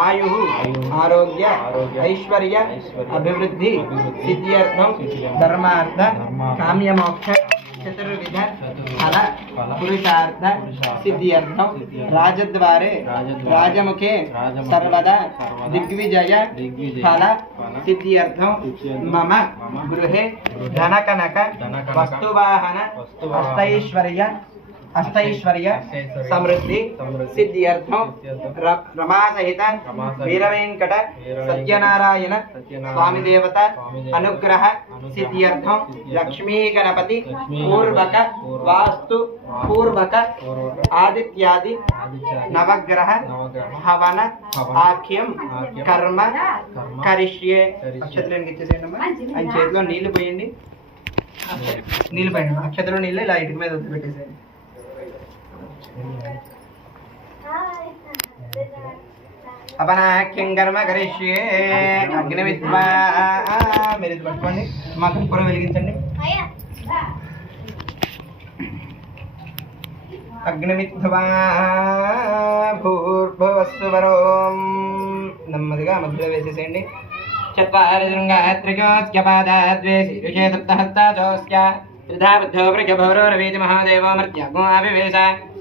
आयु आरोग्य ऐश्वर्य अभिवृद्धि धर्म काम्य मोक्ष चतुर्विध फल पुरुषार्थ राजद्वारे राजमुखे सर्वदा दिग्विजय फल सिद्ध्यर्थम मम गृहे धनकनक वस्तुवाहन हस्तैश्वर्य అష్టైశ్వర్య సమృద్ధి సిద్ధ్యర్థం ర- రమాసహిత వీరవెంకట సత్యనారాయణ స్వామి దేవత అనుగ్రహ సిద్ధ్యర్థం సిద్ధ్యర్థం లక్ష్మీ గణపతి పూర్వక వాస్తు పూర్వక ఆదిత్యాది నవగ్రహ హవన ఆఖ్యం కర్మ కరిష్యే. అక్షతలు ఇచ్చేసేయండి అమ్మా ఆయన చేతిలో నీళ్ళు పోయండి నీళ్ళు పోయండి అక్షతలో నీళ్ళు ఇలా ఇటుక మీద వదిలి పెట్టేసేయండి అపనాఖ్యం కర్మ కరిష్యే అగ్ని విద్వా మీరు ఇది పట్టుకోండి. మా కుంకుమ వెలిగించండి. అగ్నిమిత్వా. భూర్భువస్సువరోం. నెమ్మదిగా మధ్యలో వేసేసేయండి. చత్వారి శృంగాత్రికోస్యపాదాద్వే శీర్షే సప్తహస్తాచోస్య. త్రిధా బుద్ధో మహాదేవో అవివేశ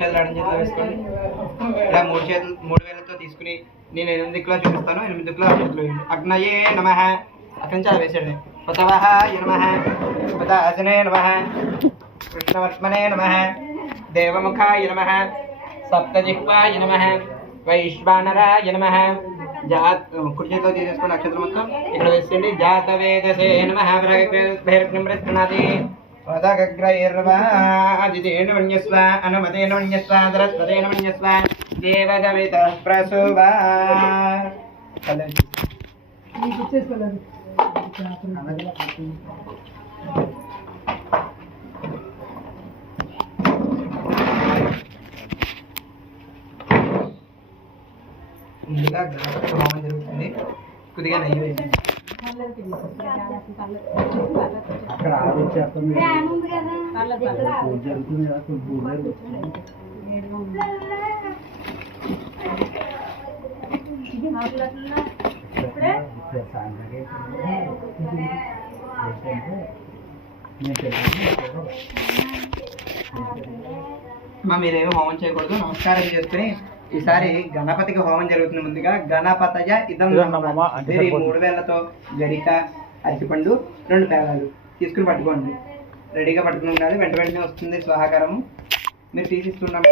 చేతిలో వేసుకోండి ఇలా మూడు చేతులు మూడు వేలతో తీసుకుని నేను ఎనిమిది దిక్కులో చూపిస్తాను ఎనిమిది దిక్కులో అక్షతలు వేయండి. అగ్నయే నమ. అక్కడి నుంచి అలా వేసాడు పతవహ నమ పతాసనే నమ. కృష్ణవర్ష్మనే నమ. దేవముఖాయ నమ. సప్తజిహ్వాయ నమ. వైశ్వానరాయ నమ. జాత్ కుడి చేతిలో తీసేసుకోండి అక్షతలు మొత్తం. ఇక్కడ వేసేయండి. జాతవేదసే నమ. భైరగ్నిమృత్నాది పదగ్రైర్వాదితేన మన్యస్వ అనుమతేన మన్యస్వ ప్రసువా ముందుగా గణపతి హోమం జరుగుతుంది కొద్దిగా నెయ్యి వేయండి అక్కడ ఆలోచించేస్తాం పూజ జరుగుతుంది కదా కొంచెం పూజ మా మీరేమో హోమం చేయకూడదు నమస్కారం చేసుకుని ఈసారి గణపతికి హోమం జరుగుతుంది ముందుగా గణపతయ ఇదం మీరు ఈ. మూడు వేలతో గరిక అరటిపండు రెండు పేలాలు తీసుకుని పట్టుకోండి. రెడీగా పట్టుకుని ఉండాలి. వెంట వెంటనే వస్తుంది స్వాహాకారము. మీరు తీసిస్తున్నాం